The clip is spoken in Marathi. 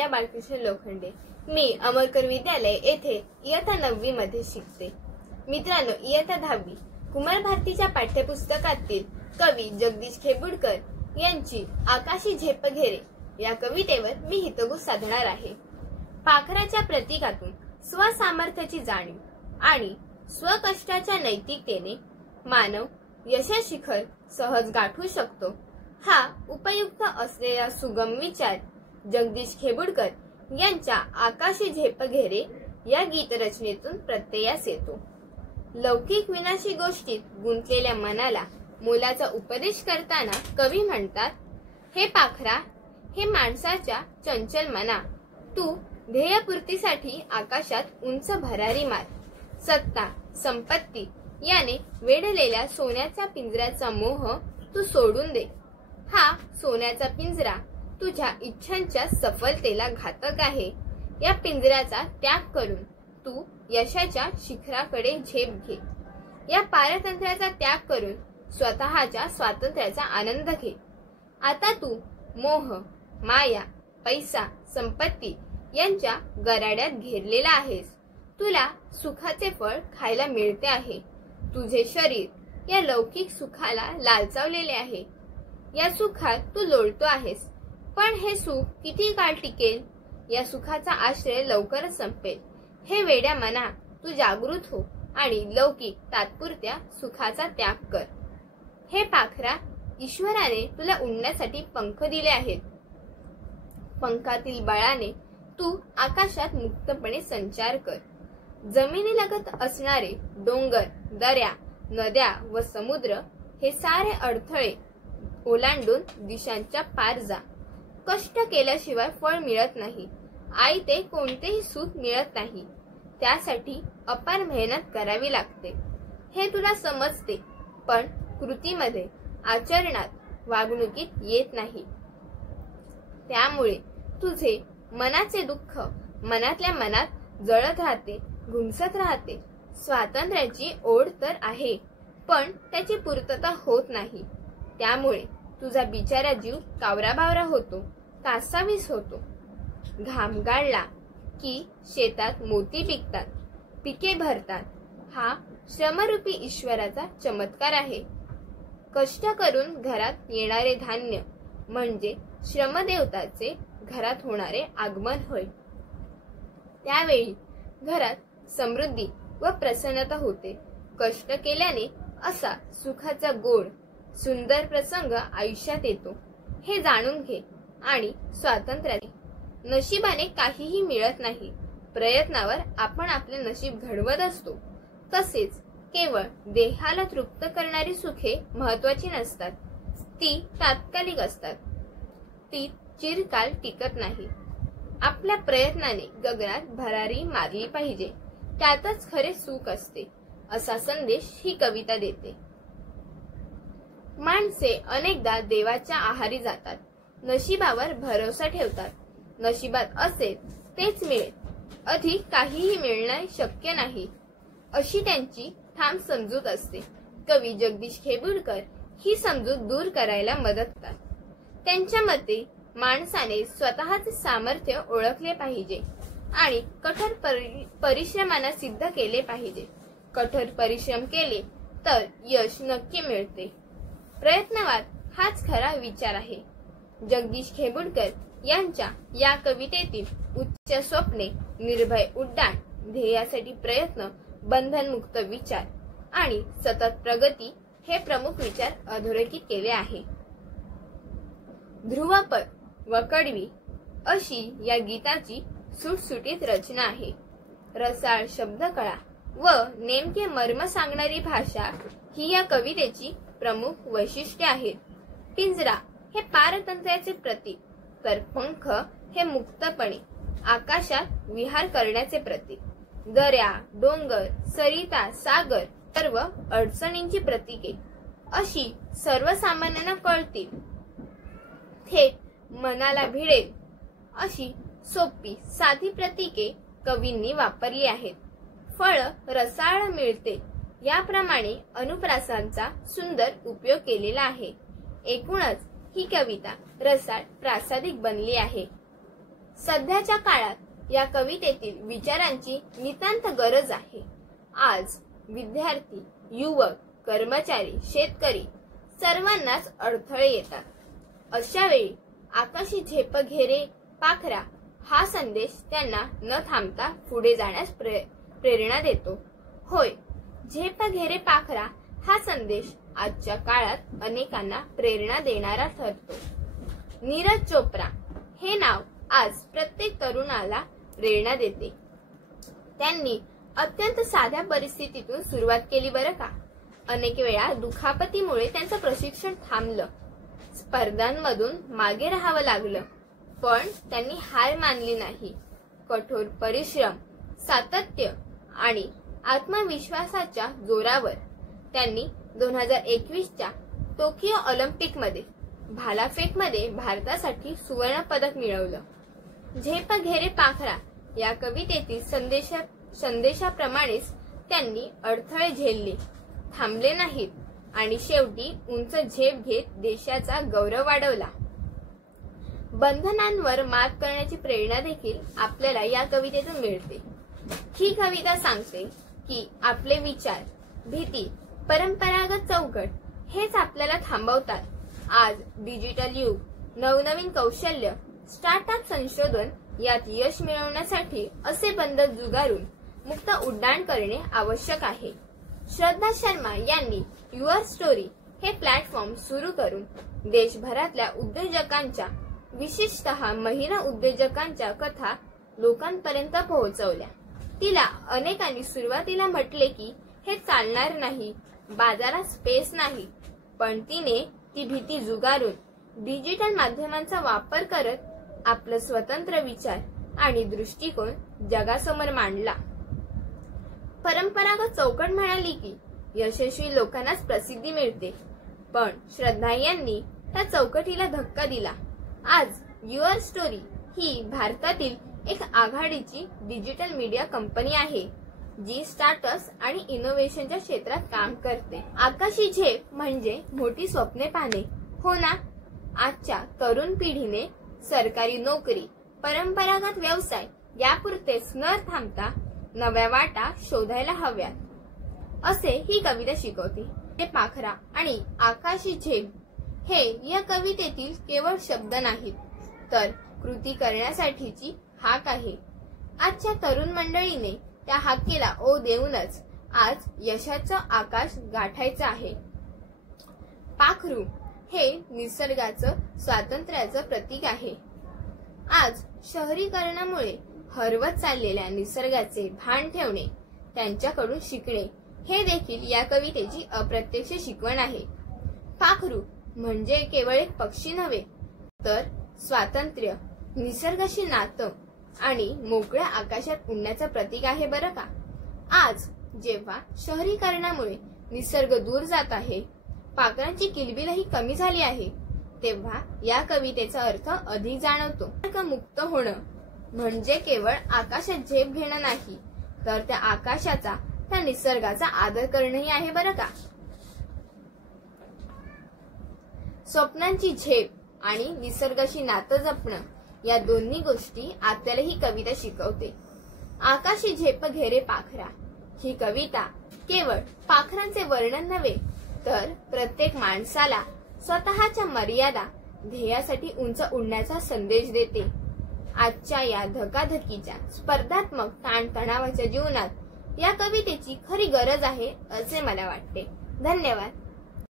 प्रिया बाळकृष्ण लोखंडे। मी अमरकर विद्यालय येथे इयत्ता 9वी मध्ये शिकते। मित्रांनो, इयत्ता 10वी कुमार भारतीच्या पाठ्यपुस्तकातील कवी जगदीश खेबुडकर यांची आकाशी झेप घेरे या कवितेवर मी हितगुज साधणार आहे। पाखराच्या प्रतीकातून स्वसामर्थ्याची जाणीव आणि स्वकष्टाच्या नैतिकतेने मानव यश शिखर सहज गाठू शकतो, हा उपयुक्त असलेला सुगम विचार जगदीश खेबुडकर यांच्या आकाशी झेप घेरे या गीतरचनेतून प्रत्ययास येतो। लौकिक विनाशी गोष्टीत गुंतलेल्या मनाला मोलाचा उपदेश करताना कवी म्हणतात, हे पाखरा, हे माणसाच्या चंचल मना, तू ध्येयपूर्तीसाठी आकाशात उंच भरारी मार। सत्ता संपत्ती याने वेढलेल्या सोन्याच्या पिंजऱ्याचा मोह तू सोडून दे। हा सोन्याचा पिंजरा तुझ्या इच्छांच्या सफलतेला घातक आहे। या पिंजऱ्याचा त्याग करून तू यशाच्या शिखराकडे झेप घे। या पारतंत्र्याचा त्याग करून स्वतःच्या स्वातंत्र्याचा आनंद घे। आता तू मोह, माया, पैसा, संपत्ती यांच्या गराड्यात घेरलेला आहेस। तुला सुखाचे फळ खायला मिळते आहे। तुझे शरीर या लौकिक सुखाला लालचावलेले आहे। या सुखात तू लोळतो आहेस, पण हे सुख किती काळ टिकेल? या सुखाचा आश्रय लवकरच संपेल। हे वेड्या मना, तू जागृत हो आणि लौकिक तात्पुरत्या सुखाचा त्याग कर। हे पाखरा, ईश्वराने तुला उडण्यासाठी पंख दिले आहेत। पंखातील बळाने तू आकाशात मुक्तपणे संचार कर। जमिनीलगत असणारे डोंगर, दऱ्या, नद्या व समुद्र हे सारे अडथळे ओलांडून दिशांच्या पार जा। कष्ट केल्याशिवाय फळ मिळत नाही, आई ते कोणतेही सुख मिळत नाही। त्यासाठी अपार मेहनत करावी लागते, हे तुला समजते, पण कृतीमध्ये, आचरणात, वागणुकीत येत नाही। त्यामुळे तुझे मनाचे दुःख मनातल्या मनात जळत राहते, घुमसत राहते। स्वातंत्र्याची ओढ तर आहे, पण त्याची पूर्तता होत नाही। त्यामुळे तुझा बिचारा जीव कावराबावरा होतो, कासावीस होतो। घाम गाळला की शेतात मोती पिकतात, पिके भरतात। हा श्रमरूपी ईश्वराचा चमत्कार आहे। कष्ट करून घरात येणारे धान्य म्हणजे श्रमदेवताचे घरात होणारे आगमन होय। त्यावेळी घरात समृद्धी व प्रसन्नता होते। कष्ट केल्याने असा सुखाचा गोड सुंदर प्रसंग आयुष्यात येतो, हे जाणून घे। आणि स्वातंत्र्याने नशिबाने काहीही मिळत नाही, प्रयत्नावर आपण आपले नशीब घडवत असतो। तसेच केवळ देहाला तृप्त करणारी सुखे महत्वाची नसतात, ती तात्कालिक असतात, ती चिरकाल टिकत नाही। आपल्या प्रयत्नाने गगनात भरारी मारली पाहिजे, त्यातच खरे सुख असते, असा संदेश ही कविता देते। माणसे अनेकदा देवाच्या आहारी जातात, नशिबावर भरोसा ठेवतात। नशिबात असेल तेच मिळेल, अधिक काहीही मिळणे शक्य नाही, अशी त्यांची ठाम समजूत असते। कवी जगदीश खेबुडकर ही समजूत दूर करायला मदत करतात। त्यांच्या मते माणसाने स्वतःचे सामर्थ्य ओळखले पाहिजे आणि कठोर परिश्रमाने सिद्ध केले पाहिजे। कठोर परिश्रम केले तर यश नक्की मिळते। प्रयत्नवाद हाच खरा विचार आहे। जगदीश खेबुडकर यांच्या या कवितेतील उच्च स्वप्ने, निर्भय उड्डाण, ध्येयासाठी प्रयत्न, बंधनमुक्त विचार आणि सतत प्रगती हे प्रमुख विचार अधोरेखित केले आहे। ध्रुवपद व कडवी अशी या गीताची सुटसुटीत रचना आहे। रसाळ शब्दकळा व नेमके मर्म सांगणारी भाषा ही या कवितेची प्रमुख वैशिष्ट्ये आहेत। पिंजरा हे पारतंत्र्याचे प्रतीक, तर पंख हे मुक्तपणे आकाशात विहार करण्याचे प्रतीक। दऱ्या, डोंगर, सरिता, सागर सर्व अडचणींची प्रतीके अशी सर्वसामान्यांना कळतील, थेट मनाला भिडेल अशी सोपी साधी प्रतीके कवींनी वापरली आहेत। फळ रसाळ मिळते याप्रमाणे अनुप्रासांचा सुंदर उपयोग केलेला आहे। एकूणच ही कविता रसाळ प्रासादिक बनली आहे। सध्याच्या काळात या कवितेतील विचारांची नितांत गरज आहे. आज विद्यार्थी, युवक, कर्मचारी, शेतकरी सर्वांनाच अडथळे येतात. अशा वेळी आकाशी झेप घेरे पाखरा हा संदेश त्यांना न थांबता पुढे जाण्यास प्रेरणा देतो. होय, झेप घेरे पाखरा हा संदेश आजच्या काळात अनेकांना प्रेरणा देणारा ठरतो. नीरज चोप्रा हे नाव आज प्रत्येक तरुणाला प्रेरणा देते. त्यांनी अत्यंत साध्या परिस्थितीतून सुरुवात केली बरं का. अनेक वेळा दुखापतीमुळे त्यांचं प्रशिक्षण थांबलं, स्पर्धांमधून मागे राहावं लागलं, पण त्यांनी हार मानली नाही. कठोर परिश्रम, सातत्य आणि आत्मविश्वासाच्या जोरावर त्यांनी 2021च्या टोकियो ऑलिम्पिकमध्ये भालाफेकमध्ये भारतासाठी सुवर्ण पदक मिळवलं. झेप घेरे पाखरा या कवितेतील संदेशाप्रमाणेच त्यांनी अडथळे झेलले, थांबले नाहीत आणि शेवटी उंच झेप घेत देशाचा गौरव वाढवला. बंधनांवर मात करण्याची प्रेरणा देखील आपल्याला या कवितेतून मिळते. ही कविता सांगते की आपले विचार, भीती, परंपरागत चौकट हेच आपल्याला थांबवतात. आज डिजिटल युग, नवनवीन कौशल्य, स्टार्टअप, संशोधन यात यश मिळवण्यासाठी असे बंधन झुगारून मुक्त उड्डाण करणे आवश्यक आहे. श्रद्धा शर्मा यांनी युअर स्टोरी हे प्लॅटफॉर्म सुरू करून देशभरातल्या उद्योजकांच्या, विशेषतः महिला उद्योजकांच्या कथा लोकांपर्यंत पोहोचवल्या. तिला अनेकांनी सुरुवातीला म्हटले की हे चालणार नाही, बाजारात स्पेस नाही, पण तिने ती भीती झुगारून डिजिटल माध्यमांचा वापर करत आपलं स्वतंत्र विचार आणि दृष्टिकोन जगासमोर मांडला. परंपरागत चौकट म्हणाली की यशस्वी लोकांनाच प्रसिद्धी मिळते, पण श्रद्धा यांनी त्या चौकटीला धक्का दिला. आज युअर स्टोरी ही भारतातील एक आघाडीची डिजिटल मीडिया कंपनी आहे, जी स्टार्टअप्स आणि इनोव्हेशनच्या क्षेत्रात काम करते. आकाशी झेप म्हणजे मोठी स्वप्ने पाहणे, हो ना. आजच्या तरुण पिढीने सरकारी नोकरी, परंपरागत व्यवसाय यापुरतेच न थांबता नव्या वाटा शोधायला हव्यात, असे ही कविता शिकवते. ते पाखरा आणि आकाशी झेप हे या कवितेतील केवळ शब्द नाहीत, तर कृती करण्यासाठीची हाक आहे. आजच्या तरुण मंडळीने त्या हाकेला ओ देऊनच आज यशाचं आकाश गाठायचं आहे. पाखरू हे निसर्गाचं स्वातंत्र्याचं प्रतीक आहे. आज शहरीकरणामुळे हरवत चाललेल्या निसर्गाचे भान ठेवणे, त्यांच्याकडून शिकणे हे देखील या कवितेची अप्रत्यक्ष शिकवण आहे. पाखरू म्हणजे केवळ एक पक्षी नव्हे, तर स्वातंत्र्य, निसर्गाशी नातं आणि मोकळ्या आकाशात उडण्याचं प्रतीक आहे बरं का. आज जेव्हा शहरीकरणामुळे निसर्ग दूर जात आहे, पाखरांची किलबिलही कमी झाली आहे, तेव्हा या कवितेचा अर्थ अधिक जाणवतो. मुक्त होणं म्हणजे केवळ आकाशात झेप घेणं नाही, तर त्या आकाशाचा, त्या निसर्गाचा आदर करणंही आहे बरं का. स्वप्नांची झेप आणि निसर्गाशी नातं जपणं या दोन्ही गोष्टी आपल्याला ही कविता शिकवते. आकाशी झेप घेरे पाखरा ही कविता केवळ पाखरांचे वर्णन नव्हे, तर प्रत्येक माणसाला स्वतःच्या मर्यादा, ध्येयासाठी उंच उडण्याचा संदेश देते. आजच्या या धकाधकीच्या, स्पर्धात्मक, ताणतणावाच्या जीवनात या कवितेची खरी गरज आहे असे मला वाटते. धन्यवाद.